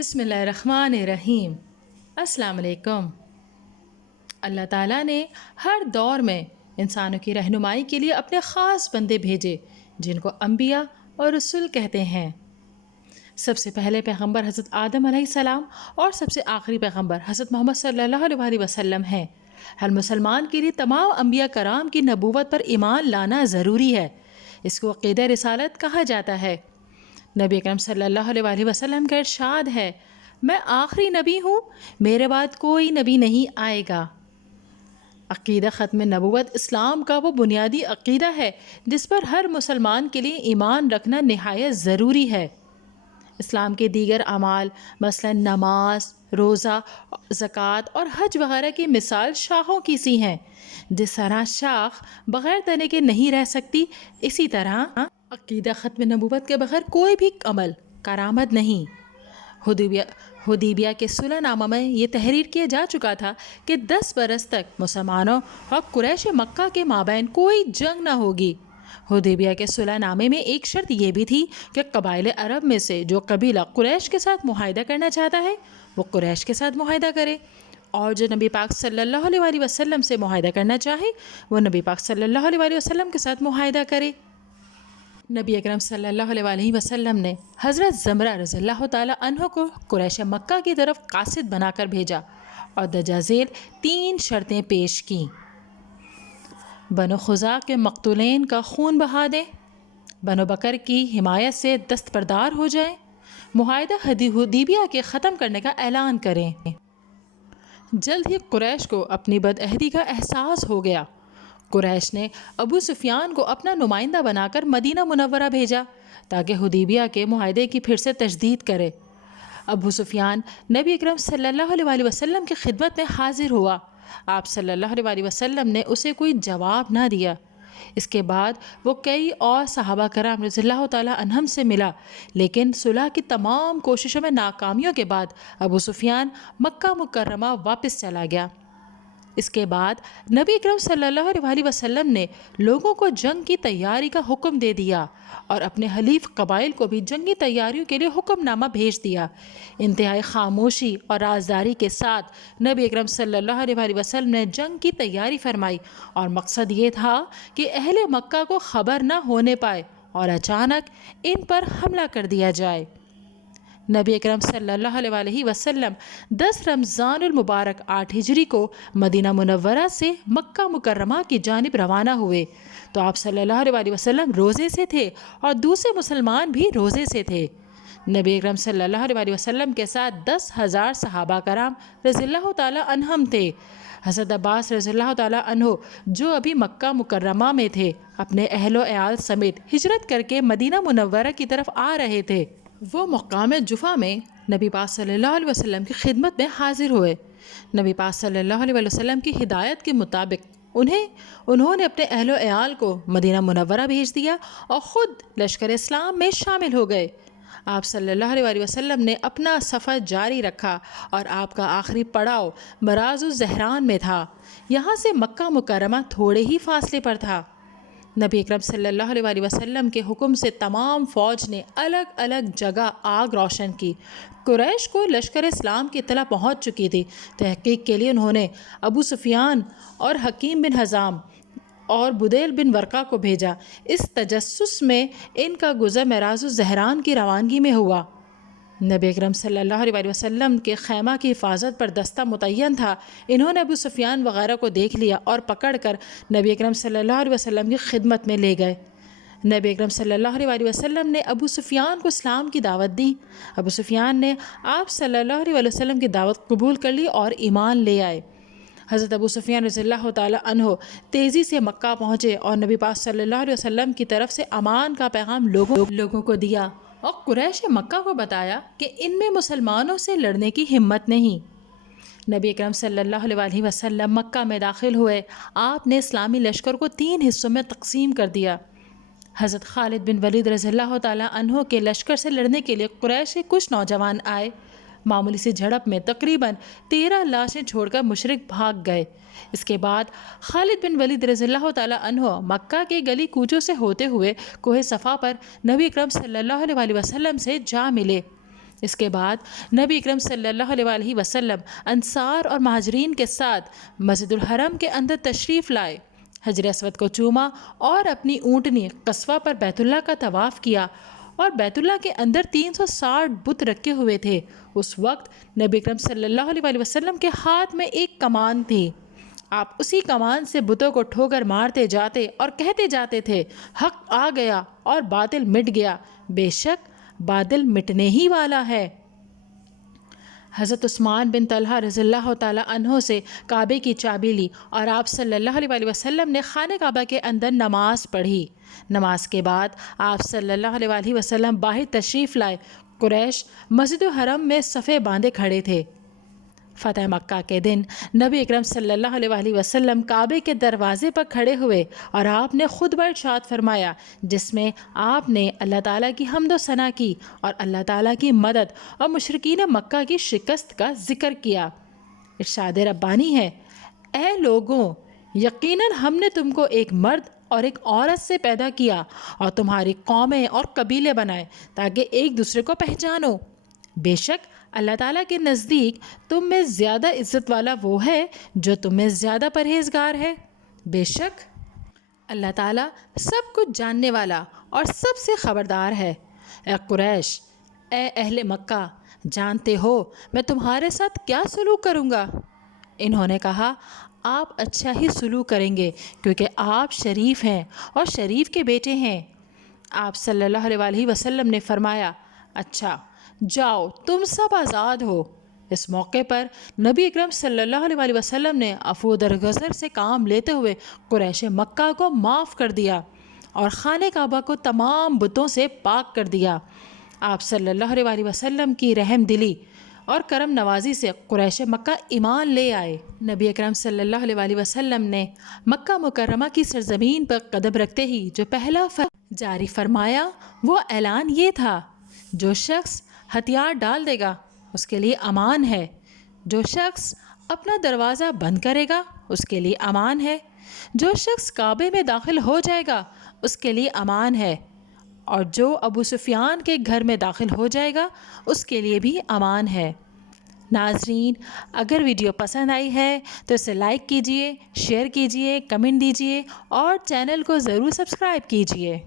بسم اللہ الرحمن الرحیم۔ السلام علیکم۔ اللہ تعالیٰ نے ہر دور میں انسانوں کی رہنمائی کے لیے اپنے خاص بندے بھیجے جن کو انبیاء اور رسول کہتے ہیں۔ سب سے پہلے پیغمبر حضرت آدم علیہ السلام اور سب سے آخری پیغمبر حضرت محمد صلی اللہ علیہ وسلم ہیں۔ ہر مسلمان کے لیے تمام انبیاء کرام کی نبوت پر ایمان لانا ضروری ہے۔ اس کو عقیدہ رسالت کہا جاتا ہے۔ نبی اکرم صلی اللہ علیہ وسلم کا ارشاد ہے، میں آخری نبی ہوں، میرے بعد کوئی نبی نہیں آئے گا۔ عقیدہ ختم نبوت اسلام کا وہ بنیادی عقیدہ ہے جس پر ہر مسلمان کے لیے ایمان رکھنا نہایت ضروری ہے۔ اسلام کے دیگر اعمال مثلا نماز، روزہ، زکوٰۃ اور حج وغیرہ کی مثال شاخوں کی سی ہیں۔ جس طرح شاخ بغیر تنے کے نہیں رہ سکتی، اسی طرح عقیدہ ختم نبوت کے بغیر کوئی بھی عمل کارآمد نہیں۔ حدیبیہ کے صلح نامہ میں یہ تحریر کیا جا چکا تھا کہ 10 برس تک مسلمانوں اور قریش مکہ کے مابین کوئی جنگ نہ ہوگی۔ حدیبیہ کے صلح نامے میں ایک شرط یہ بھی تھی کہ قبائل عرب میں سے جو قبیلہ قریش کے ساتھ معاہدہ کرنا چاہتا ہے وہ قریش کے ساتھ معاہدہ کرے، اور جو نبی پاک صلی اللہ علیہ وسلم سے معاہدہ کرنا چاہے وہ نبی پاک صلی اللہ علیہ وسلم کے ساتھ معاہدہ کرے۔ نبی اکرم صلی اللہ علیہ وسلم نے حضرت زمرہ رضی اللہ تعالیٰ عنہ کو قریش مکہ کی طرف قاصد بنا کر بھیجا اور درجہ ذیل 3 شرطیں پیش کیں۔ بنو خزاع کے مقتولین کا خون بہا دیں، بنو بکر کی حمایت سے دستبردار ہو جائیں، معاہدہ حدیبیہ کے ختم کرنے کا اعلان کریں۔ جلد ہی قریش کو اپنی بدعہدی کا احساس ہو گیا۔ قریش نے ابو سفیان کو اپنا نمائندہ بنا کر مدینہ منورہ بھیجا تاکہ حدیبیہ کے معاہدے کی پھر سے تجدید کرے۔ ابو سفیان نبی اکرم صلی اللہ علیہ وسلم کی خدمت میں حاضر ہوا۔ آپ صلی اللہ علیہ وسلم نے اسے کوئی جواب نہ دیا۔ اس کے بعد وہ کئی اور صحابہ کرام رضی اللہ تعالیٰ عنہم سے ملا، لیکن صلح کی تمام کوششوں میں ناکامیوں کے بعد ابو سفیان مکہ مکرمہ واپس چلا گیا۔ اس کے بعد نبی اکرم صلی اللہ علیہ وسلم نے لوگوں کو جنگ کی تیاری کا حکم دے دیا اور اپنے حلیف قبائل کو بھی جنگی تیاریوں کے لیے حکم نامہ بھیج دیا۔ انتہائی خاموشی اور رازداری کے ساتھ نبی اکرم صلی اللہ علیہ وسلم نے جنگ کی تیاری فرمائی، اور مقصد یہ تھا کہ اہل مکہ کو خبر نہ ہونے پائے اور اچانک ان پر حملہ کر دیا جائے۔ نبی اکرم صلی اللہ علیہ وسلم 10 رمضان المبارک 8 ہجری کو مدینہ منورہ سے مکہ مکرمہ کی جانب روانہ ہوئے تو آپ صلی اللہ علیہ وسلم روزے سے تھے اور دوسرے مسلمان بھی روزے سے تھے۔ نبی اکرم صلی اللہ علیہ وسلم کے ساتھ 10,000 صحابہ کرام رضی اللہ تعالیٰ عنہم تھے۔ حضرت عباس رضی اللہ تعالیٰ عنہ جو ابھی مکہ مکرمہ میں تھے اپنے اہل و عیال سمیت ہجرت کر کے مدینہ منورہ کی طرف آ رہے تھے۔ وہ مقام جفا میں نبی پاک صلی اللہ علیہ وسلم کی خدمت میں حاضر ہوئے۔ نبی پاک صلی اللہ علیہ وسلم کی ہدایت کے مطابق انہوں نے اپنے اہل و عیال کو مدینہ منورہ بھیج دیا اور خود لشکر اسلام میں شامل ہو گئے۔ آپ صلی اللہ علیہ وسلم نے اپنا سفر جاری رکھا اور آپ کا آخری پڑاؤ مراز الزہران میں تھا۔ یہاں سے مکہ مکرمہ تھوڑے ہی فاصلے پر تھا۔ نبی اکرم صلی اللہ علیہ وسلم کے حکم سے تمام فوج نے الگ الگ جگہ آگ روشن کی۔ قریش کو لشکر اسلام کی اطلاع پہنچ چکی تھی۔ تحقیق کے لیے انہوں نے ابو سفیان اور حکیم بن حزام اور بدیل بن ورقہ کو بھیجا۔ اس تجسس میں ان کا گزر مراز الزہران کی روانگی میں ہوا۔ نبی اکرم صلی اللہ علیہ وسلم کے خیمہ کی حفاظت پر دستہ متعین تھا۔ انہوں نے ابو سفیان وغیرہ کو دیکھ لیا اور پکڑ کر نبی اکرم صلی اللہ علیہ وسلم کی خدمت میں لے گئے۔ نبی اکرم صلی اللہ علیہ وسلم نے ابو سفیان کو اسلام کی دعوت دی۔ ابو سفیان نے آپ صلی اللہ علیہ وسلم کی دعوت قبول کر لی اور ایمان لے آئے۔ حضرت ابو سفیان رضی اللہ تعالیٰ عنہ تیزی سے مکہ پہنچے اور نبی پاک صلی اللہ علیہ وسلم کی طرف سے امان کا پیغام لوگوں کو دیا اور قریش مکہ کو بتایا کہ ان میں مسلمانوں سے لڑنے کی ہمت نہیں۔ نبی اکرم صلی اللہ علیہ وسلم مکہ میں داخل ہوئے۔ آپ نے اسلامی لشکر کو 3 حصوں میں تقسیم کر دیا۔ حضرت خالد بن ولید رضی اللہ تعالیٰ عنہ کے لشکر سے لڑنے کے لیے قریش کے کچھ نوجوان آئے۔ معمولی سی جھڑپ میں تقریباً 13 لاشیں چھوڑ کر مشرک بھاگ گئے۔ اس کے بعد خالد بن ولید رضی اللہ تعالیٰ عنہ مکہ کے گلی کوچوں سے ہوتے ہوئے کوہ صفا پر نبی اکرم صلی اللہ علیہ وسلم سے جا ملے۔ اس کے بعد نبی اکرم صلی اللہ علیہ وآلہ وسلم انصار اور مہاجرین کے ساتھ مسجد الحرم کے اندر تشریف لائے، حجر اسود کو چوما اور اپنی اونٹنی قصوہ پر بیت اللہ کا طواف کیا، اور بیت اللہ کے اندر 360 بت رکھے ہوئے تھے۔ اس وقت نبی اکرم صلی اللہ علیہ وآلہ وسلم کے ہاتھ میں ایک کمان تھی، آپ اسی کمان سے بتوں کو ٹھوکر مارتے جاتے اور کہتے جاتے تھے، حق آ گیا اور باطل مٹ گیا، بے شک باطل مٹنے ہی والا ہے۔ حضرت عثمان بن طلحہ رضی اللہ تعالیٰ عنہ سے کعبے کی چابی لی اور آپ صلی اللہ علیہ وآلہ وسلم نے خانہ کعبہ کے اندر نماز پڑھی۔ نماز کے بعد آپ صلی اللہ علیہ وآلہ وسلم باہر تشریف لائے۔ قریش مسجد الحرم میں صفیں باندھے کھڑے تھے۔ فتح مکہ کے دن نبی اکرم صلی اللہ علیہ وآلہ وسلم کعبے کے دروازے پر کھڑے ہوئے اور آپ نے خطبہ ارشاد فرمایا، جس میں آپ نے اللہ تعالیٰ کی حمد و ثنا کی اور اللہ تعالیٰ کی مدد اور مشرکین مکہ کی شکست کا ذکر کیا۔ ارشاد ربانی ہے، اے لوگوں، یقیناً ہم نے تم کو ایک مرد اور ایک عورت سے پیدا کیا اور تمہاری قومیں اور قبیلے بنائے تاکہ ایک دوسرے کو پہچانو۔ بے شک اللہ تعالیٰ کے نزدیک تم میں زیادہ عزت والا وہ ہے جو تم میں زیادہ پرہیزگار ہے۔ بے شک اللہ تعالیٰ سب کچھ جاننے والا اور سب سے خبردار ہے۔ اے قریش، اے اہل مکہ، جانتے ہو میں تمہارے ساتھ کیا سلوک کروں گا؟ انہوں نے کہا، آپ اچھا ہی سلوک کریں گے کیونکہ آپ شریف ہیں اور شریف کے بیٹے ہیں۔ آپ صلی اللہ علیہ وآلہ وسلم نے فرمایا، اچھا جاؤ تم سب آزاد ہو۔ اس موقع پر نبی اکرم صلی اللہ علیہ وآلہ وسلم نے عفو درگزر سے کام لیتے ہوئے قریش مکہ کو معاف کر دیا اور خانہ کعبہ کو تمام بتوں سے پاک کر دیا۔ آپ صلی اللہ علیہ وآلہ وسلم کی رحم دلی اور کرم نوازی سے قریش مکہ ایمان لے آئے۔ نبی اکرم صلی اللہ علیہ وآلہ وسلم نے مکہ مکرمہ کی سرزمین پر قدم رکھتے ہی جو پہلا جاری فرمایا وہ اعلان یہ تھا، جو شخص ہتھیار ڈال دے گا اس کے لیے امان ہے، جو شخص اپنا دروازہ بند کرے گا اس کے لیے امان ہے، جو شخص کعبے میں داخل ہو جائے گا اس کے لیے امان ہے، اور جو ابو سفیان کے گھر میں داخل ہو جائے گا اس کے لیے بھی امان ہے۔ ناظرین، اگر ویڈیو پسند آئی ہے تو اسے لائک کیجئے، شیئر کیجئے، کمنٹ دیجئے اور چینل کو ضرور سبسکرائب کیجئے۔